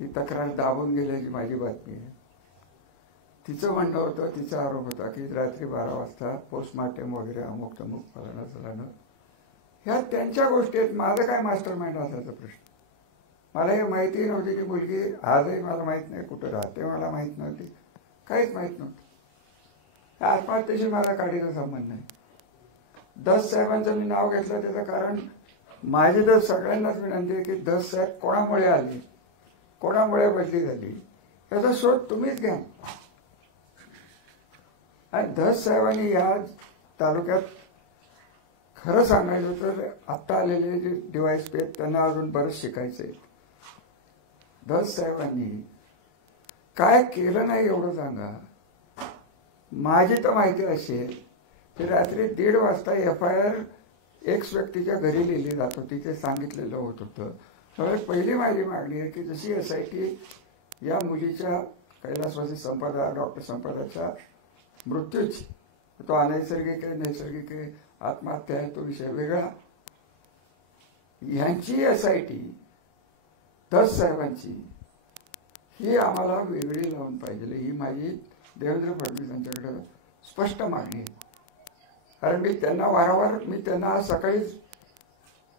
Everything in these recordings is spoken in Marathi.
ती तक्रार दाबून गेल्याची माझी बातमी आहे. तिचं म्हणणं होतं, तिचा आरोप होता की रात्री 12 वाजता पोस्टमार्टम वगैरे अमुक तमुक फलाणं चलाणं ह्या त्यांच्या गोष्टी आहेत. माझं काय मास्टर माइंड असायचा प्रश्न. मला हे माहिती नव्हती की मुलगी आजही मला माहीत नाही कुठं राहते, मला माहीत नव्हती, काहीच माहीत नव्हतं. आत्महत्येशी मला काडीचा संबंध नाही. दस साहेबांचं मी नाव घेतलं त्याचं कारण माझी तर सगळ्यांनाच विनंती आहे की दस साहेब कोणामुळे आले, कोणामुळे बदली झाली याचा शोध तुम्हीच घ्या. आणि धस साहेबांनी या तालुक्यात खरं सांगायचं तर आत्ता आलेले जे डिवाइस आहेत त्यांना अजून बरंच शिकायचंय. धस साहेबांनी काय केलं नाही एवढं सांगा. माझी तर माहिती अशी आहे की रात्री 1:30 वाजता FIR एक्स व्यक्तीच्या घरी लिहिली जात होती, ते सांगितलेलं होत होतं. त्यामुळे पहिली माझी मागणी आहे की जशी SIT या मुलीच्या कैलासवासी संपदा डॉक्टर संपदाच्या मृत्यूची, तो अनैसर्गिक आहे नैसर्गिक आहे आत्महत्या आहे तो विषय वेगळा, यांची SIT धस साहेबांची ही आम्हाला वेगळी लावून पाहिजे, ही माझी देवेंद्र फडणवीस यांच्याकडे स्पष्ट मागणी आहे. कारण मी त्यांना वारंवार त्यांना सकाळीच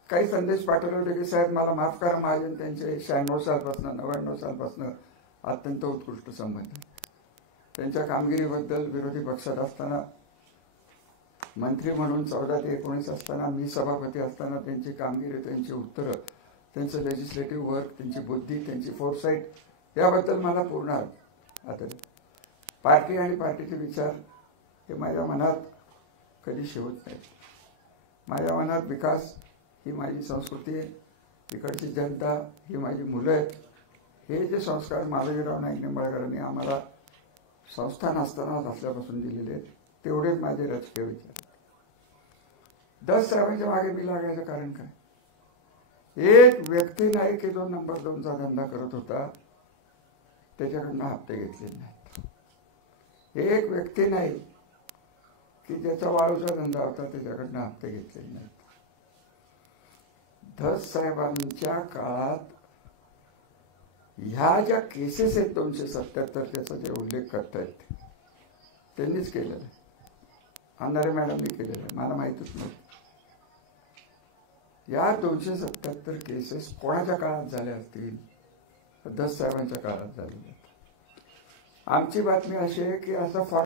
काही संदेश पाठवले होते की साहेब मला माफ करा, महाजन त्यांचे 96 सालपासून 99 सालपासून अत्यंत उत्कृष्ट संबंध. त्यांच्या कामगिरीबद्दल विरोधी पक्षात असताना मंत्री म्हणून 14 ते 19 असताना मी सभापती असताना त्यांची कामगिरी, त्यांची उत्तरं, त्यांचं लेजिस्लेटिव्ह वर्क, त्यांची बुद्धी, त्यांची फोरसाईट याबद्दल मला पूर्ण आदर. पार्टी आणि पार्टीचे विचार हे माझ्या मनात कधी शिवत नाहीत. माझ्या मनात विकास ही माझी संस्कृती आहे, इकडची जनता ही माझी मुलं आहेत. हे जे संस्कार माधवजीराव नाईक निंबाळकरांनी आम्हाला संस्थान असताना असल्यापासून दिलेले आहेत तेवढेच माझे राजकीय विचार. धस साहेबांच्या मागे मी लागायचं कारण काय. एक व्यक्ती नाही की जो नंबर 2चा धंदा करत होता त्याच्याकडनं हप्ते घेतले नाहीत. एक व्यक्ती नाही की ज्याचा वाळूचा धंदा होता त्याच्याकडनं हप्ते घेतले नाहीत. धस साहेबांच्या काळात ह्या ज्या केसेस आहेत 277 त्याचा जे उल्लेख करतायत त्यांनीच केलेला आहे. अंधारे मॅडमनी केलेलं आहे, मला माहितच नव्हतं. या 277 केसेस कोणाच्या काळात झाल्या असतील तर धस साहेबांच्या काळात झालेल्या. आमची बातमी अशी आहे की असा